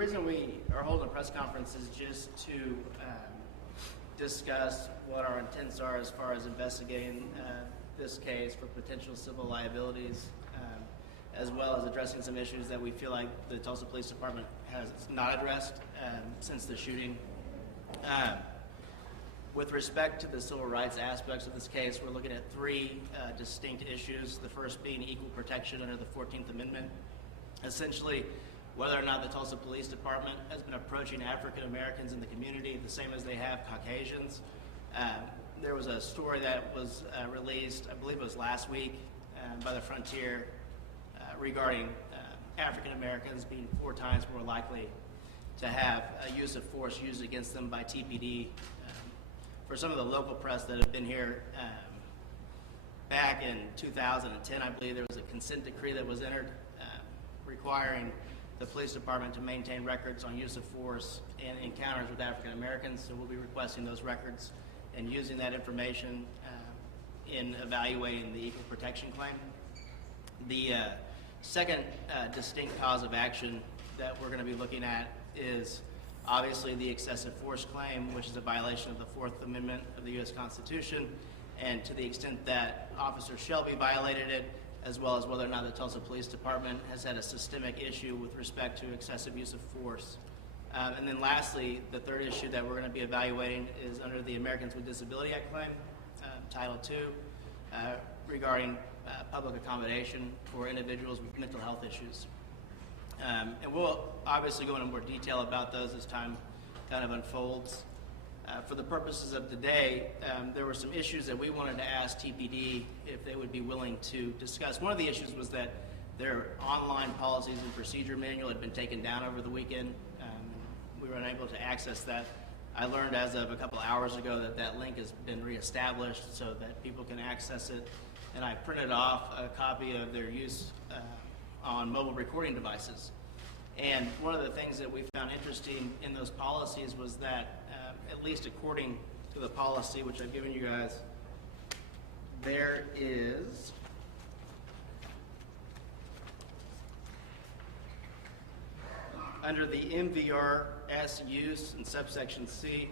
reason we are holding a press conference is just to discuss what our intents are as far as investigating this case for potential civil liabilities, as well as addressing some issues that we feel like the Tulsa Police Department has not addressed since the shooting. With respect to the civil rights aspects of this case, we're looking at three distinct issues, the first being equal protection under the 14th Amendment. Essentially, whether or not the Tulsa Police Department has been approaching African Americans in the community the same as they have Caucasians. There was a story that was released, I believe it was last week, by the Frontier regarding African Americans being 4 times more likely to have a use of force used against them by TPD. For some of the local press that have been here, back in 2010, I believe there was a consent decree that was entered requiring the police department to maintain records on use of force and encounters with African Americans. So we'll be requesting those records and using that information in evaluating the equal protection claim. The second distinct cause of action that we're going to be looking at is obviously the excessive force claim, which is a violation of the 4th Amendment of the U.S. Constitution, and to the extent that Officer Shelby violated it, as well as whether or not the Tulsa Police Department has had a systemic issue with respect to excessive use of force. And then lastly, the third issue that we're going to be evaluating is under the Americans with Disability Act claim, Title II, regarding public accommodation for individuals with mental health issues. And we'll obviously go into more detail about those as time kind of unfolds. For the purposes of today, there were some issues that we wanted to ask TPD if they would be willing to discuss. One of the issues was that their online policies and procedure manual had been taken down over the weekend. We were unable to access that. I learned as of a couple hours ago that that link has been reestablished so that people can access it. And I printed off a copy of their use on mobile recording devices. And one of the things that we found interesting in those policies was that, at least according to the policy, which I've given you guys, there is under the MVRS use in subsection C,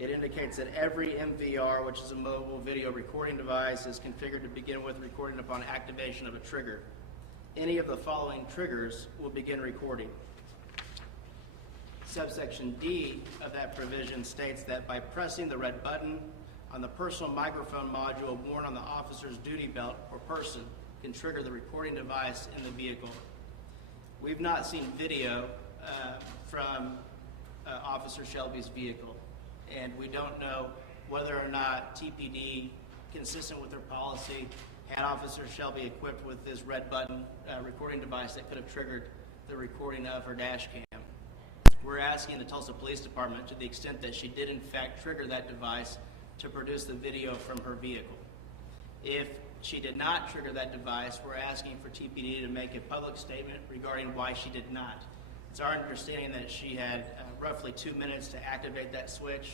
it indicates that every MVR, which is a mobile video recording device, is configured to begin with recording upon activation of a trigger. Any of the following triggers will begin recording. Subsection D of that provision states that by pressing the red button on the personal microphone module worn on the officer's duty belt or person can trigger the recording device in the vehicle. We've not seen video from Officer Shelby's vehicle, and we don't know whether or not TPD, consistent with their policy, had Officer Shelby equipped with this red button recording device that could have triggered the recording of her dash cam. We're asking the Tulsa Police Department, to the extent that she did in fact trigger that device, to produce the video from her vehicle. If she did not trigger that device, we're asking for TPD to make a public statement regarding why she did not. It's our understanding that she had roughly 2 minutes to activate that switch,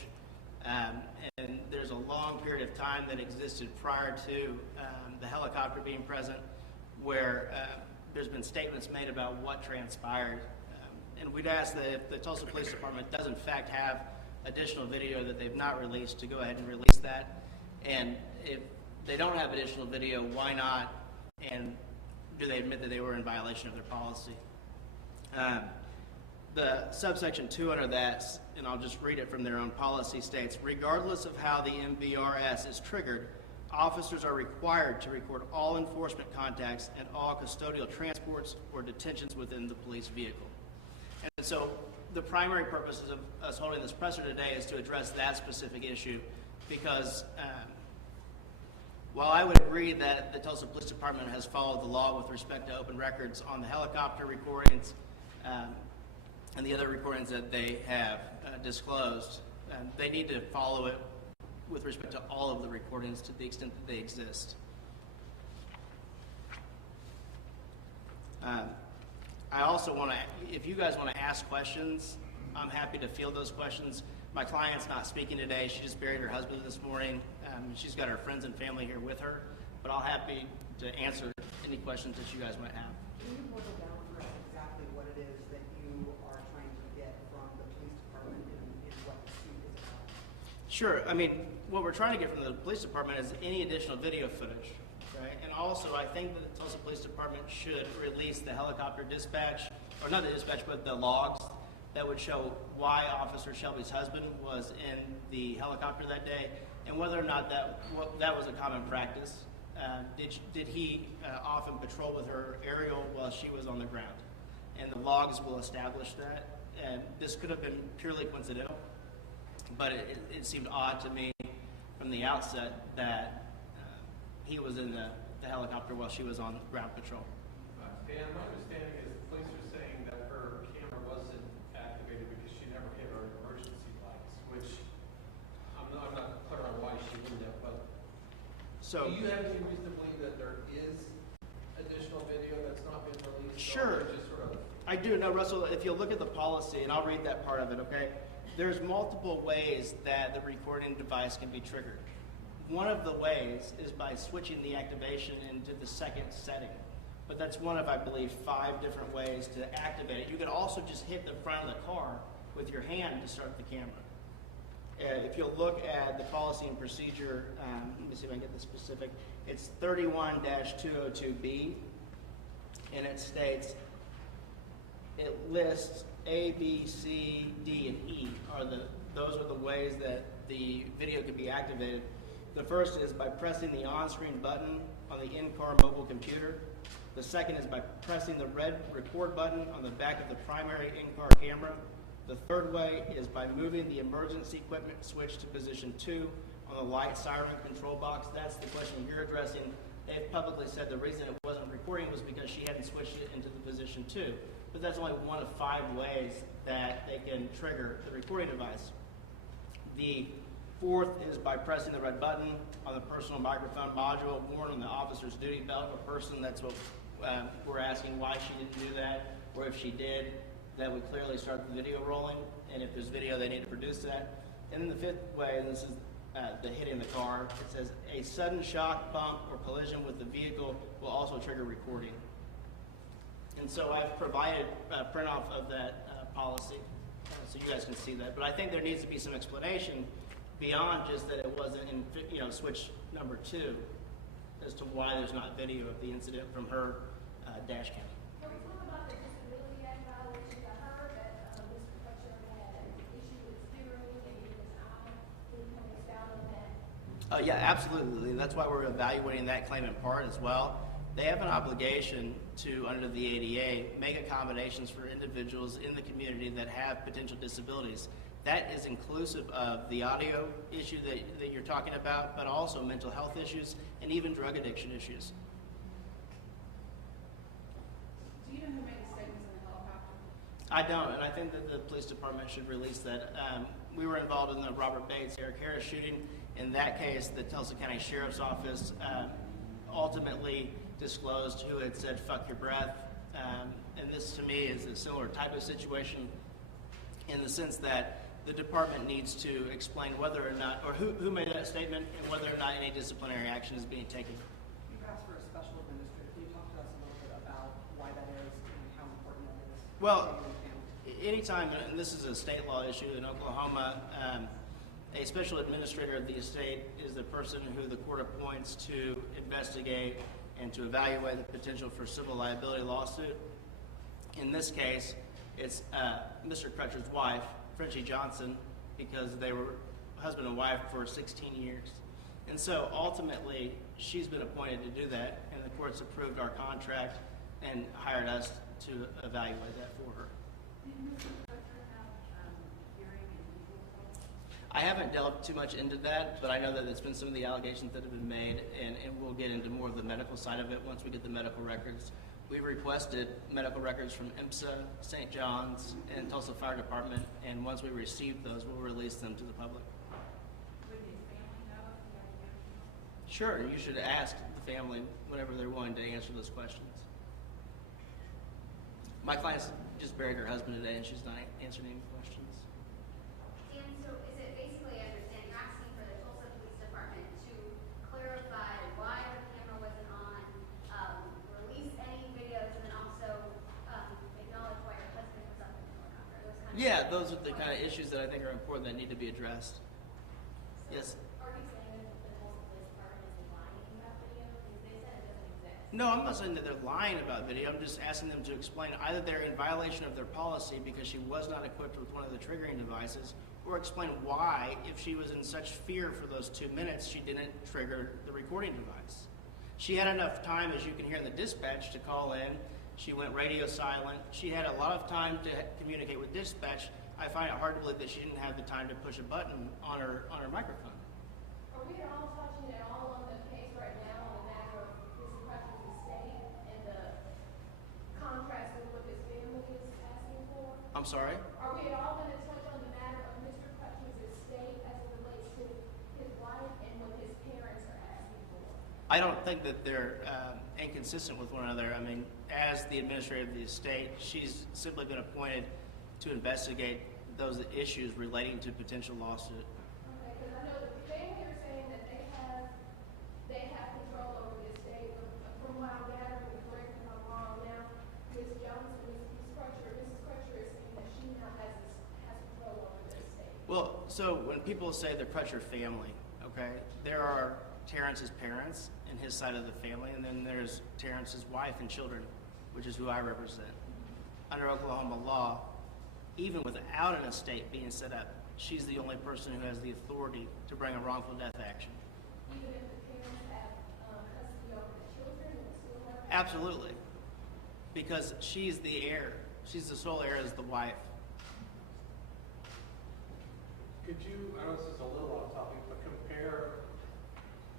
and there's a long period of time that existed prior to the helicopter being present where there's been statements made about what transpired. And we'd ask that if the Tulsa Police Department does in fact have additional video that they've not released, to go ahead and release that. And if they don't have additional video, why not? And do they admit that they were in violation of their policy? The subsection 2 under that, and I'll just read it from their own policy, states, regardless of how the MVRS is triggered, officers are required to record all enforcement contacts and all custodial transports or detentions within the police vehicle. And so the primary purposes of us holding this presser today is to address that specific issue, because while I would agree that the Tulsa Police Department has followed the law with respect to open records on the helicopter recordings and the other recordings that they have disclosed, they need to follow it with respect to all of the recordings to the extent that they exist. I also want to, if you guys want to ask questions, I'm happy to field those questions. My client's not speaking today. She just buried her husband this morning. She's got her friends and family here with her, but I'll happy to answer any questions that you guys might have. Can you boil down for us exactly what it is that you Sure. I mean, what we're trying to get from the police department is any additional video footage, right? And also, I think that the Tulsa Police Department should release the helicopter dispatch, or not the dispatch, but the logs that would show why Officer Shelby's husband was in the helicopter that day, and whether or not that was a common practice. Did he often patrol with her aerial while she was on the ground? And the logs will establish that. And this could have been purely coincidental, but it seemed odd to me from the outset that he was in the helicopter while she was on ground patrol. Dan, my understanding is the police are saying that her camera wasn't activated because she never hit her emergency lights, which I'm not clear on why she wouldn't have, but so, do you have any reason to believe that there is additional video that's not been released? Sure. Just sort of... I do. No, Russell, if you look at the policy, and I'll read that part of it, okay? There's multiple ways that the recording device can be triggered. One of the ways is by switching the activation into the second setting. But that's one of, I believe, 5 different ways to activate it. You can also just hit the front of the car with your hand to start the camera. If you'll look at the policy and procedure, let me see if I can get the specific. It's 31-202B, and it states, it lists A, B, C, D, and E. Those are the ways that the video can be activated. The first is by pressing the on-screen button on the in-car mobile computer. The second is by pressing the red record button on the back of the primary in-car camera. The third way is by moving the emergency equipment switch to position 2 on the light siren control box. That's the question you're addressing. They've publicly said the reason it wasn't recording was because she hadn't switched it into the position 2. But that's only one of 5 ways that they can trigger the recording device. The fourth is by pressing the red button on the personal microphone module worn on the officer's duty belt of a person. That's what we're asking, why she didn't do that, or if she did, that would clearly start the video rolling. And if there's video, they need to produce that. And then the fifth way, and this is the hitting the car, it says a sudden shock, bump, or collision with the vehicle will also trigger recording. And so I've provided a print off of that policy so you guys can see that. But I think there needs to be some explanation beyond just that it wasn't in switch number 2 as to why there's not video of the incident from her dash cam. Can we talk about the Disability Act violation to her that Mr. Crutcher had an issue with hearing, maybe his eye? Can you expound on that? Yeah, absolutely. That's why we're evaluating that claim in part as well. They have an obligation to, under the ADA, make accommodations for individuals in the community that have potential disabilities. That is inclusive of the audio issue that you're talking about, but also mental health issues and even drug addiction issues. Do you know who made the statements in the helicopter? I don't, and I think that the police department should release that. We were involved in the Robert Bates, Eric Harris shooting. In that case, the Tulsa County Sheriff's Office ultimately disclosed who had said, "fuck your breath." And this, to me, is a similar type of situation in the sense that the department needs to explain whether or not, or who made that statement, and whether or not any disciplinary action is being taken. You've asked for a special administrator. Can you talk to us a little bit about why that is and how important that is? Well, anytime, and this is a state law issue in Oklahoma, a special administrator of the estate is the person who the court appoints to investigate and to evaluate the potential for civil liability lawsuit. In this case, it's Mr. Crutcher's wife, Frenchie Johnson, because they were husband and wife for 16 years. And so ultimately, she's been appointed to do that, and the court's approved our contract and hired us to evaluate that for her. Did Mr. Crutcher have hearing and legal problems? I haven't delved too much into that, but I know that it's been some of the allegations that have been made, and we'll get into more of the medical side of it once we get the medical records. We requested medical records from IMSA, St. John's, and Tulsa Fire Department, and once we receive those, we'll release them to the public. Would his family know if he had hearing? Sure, you should ask the family whenever they're willing to answer those questions. My client's just buried her husband today, and she's not answering any questions. Dan, so is it basically, I understand, you're asking for the Tulsa Police Department to clarify why the camera wasn't on, release any videos, and then also acknowledge why your husband was up in the helicopter? Those kind of Yeah, those are the kind of issues that I think are important that need to be addressed. Yes. Are you saying that the Tulsa Police Department is lying about video? Because they said it doesn't exist. No, I'm not saying that they're lying about video. I'm just asking them to explain either they're in violation of their policy because she was not equipped with one of the triggering devices, or explain why, if she was in such fear for those 2 minutes, she didn't trigger the recording device. She had enough time, as you can hear in the dispatch, to call in. She went radio silent. She had a lot of time to communicate with dispatch. I find it hard to believe that she didn't have the time to push a button on her microphone. Are we at all touching at all on the case right now on the matter of Mr. Crutcher's estate and the contrast with what his family is asking for? I'm sorry? Are we at all going to touch on the matter of Mr. Crutcher's estate as it relates to his wife and what his parents are asking for? I don't think that they're inconsistent with one another. I mean, as the administrator of the estate, she's simply been appointed to investigate those issues relating to potential lawsuit. Okay, because I know the family are saying that they have control over the estate. From what I'm gathering, correct me if I'm wrong now, Ms. Johnson, Mrs. Crutcher is saying that she now has control over the estate. Well, so when people say the Crutcher family, okay, there are Terrence's parents and his side of the family, and then there's Terrence's wife and children, which is who I represent. Under Oklahoma law, even without an estate being set up, she's the only person who has the authority to bring a wrongful death action. Even if the parents have custody over the children, it still have. Absolutely. Because she's the heir. She's the sole heir as the wife. Could you, I know this is a little off topic, but compare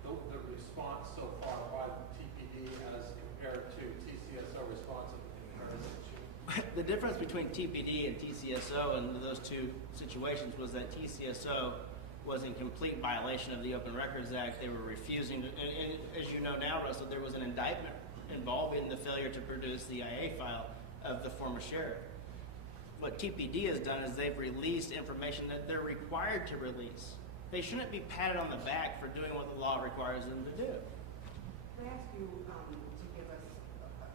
the response so far by the TPD as compared to TCSO response in her situation? The difference between TPD and TCSO in those two situations was that TCSO was in complete violation of the Open Records Act. They were refusing to, and as you know now, Russell, there was an indictment involving the failure to produce the IA file of the former sheriff. What TPD has done is they've released information that they're required to release. They shouldn't be patted on the back for doing what the law requires them to do. Can I ask you to give us,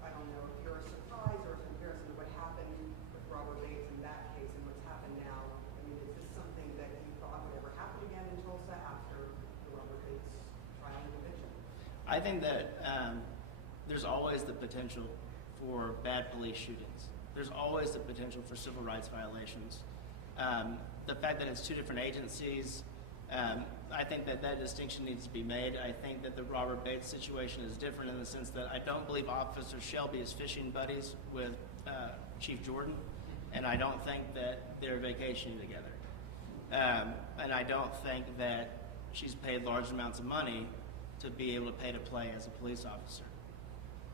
I don't know, if you're surprised or a comparison of what happened with Robert Bates in that case and what's happened now? I mean, is this something that you thought would ever happen again in Tulsa after the Robert Bates trial and conviction? I think that there's always the potential for bad police shootings. There's always the potential for civil rights violations. The fact that it's two different agencies, I think that that distinction needs to be made. I think that the Robert Bates situation is different in the sense that I don't believe Officer Shelby is fishing buddies with Chief Jordan, and I don't think that they're vacationing together. And I don't think that she's paid large amounts of money to be able to pay to play as a police officer.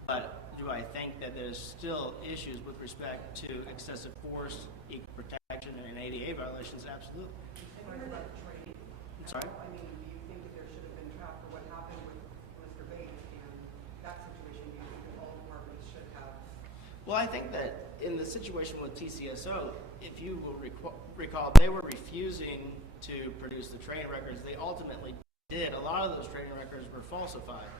But do I think that there's still issues with respect to excessive force, equal protection, and ADA violations? Absolutely. And what about the training? I'm sorry? I mean, do you think that there should have been trap for what happened with Mr. Bates and that situation? Do you think that all departments should have? Well, I think that in the situation with TCSO, if you will recall, they were refusing to produce the training records. They ultimately did. A lot of those training records were falsified.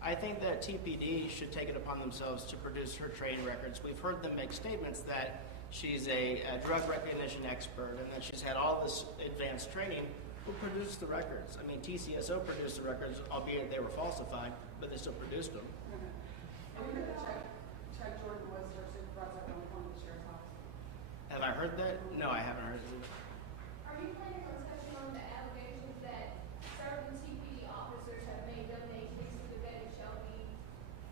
I think that TPD should take it upon themselves to produce her training records. We've heard them make statements that she's a drug recognition expert and that she's had all this advanced training. Who produced the records? I mean, TCSO produced the records, albeit they were falsified, but they still produced them. And we heard that Chuck Jordan was her supervisor at one point at the sheriff's office. Have I heard that? No, I haven't heard it. Are you planning on touching on the allegations that certain TPD officers have made donations to the Betty Shelby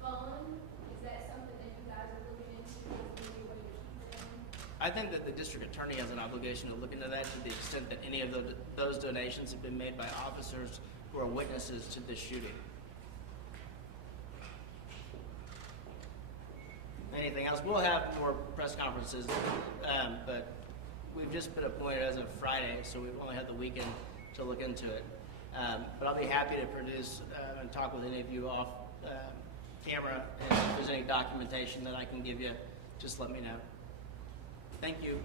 Fund? Is that something that you guys are looking into? Is there any way to keep them? I think that the district attorney has an obligation to look into that to the extent that any of those donations have been made by officers who are witnesses to this shooting. Anything else? We'll have more press conferences, but we've just been appointed as of Friday, so we've only had the weekend to look into it. But I'll be happy to produce and talk with any of you off camera, and if there's any documentation that I can give you, just let me know. Thank you.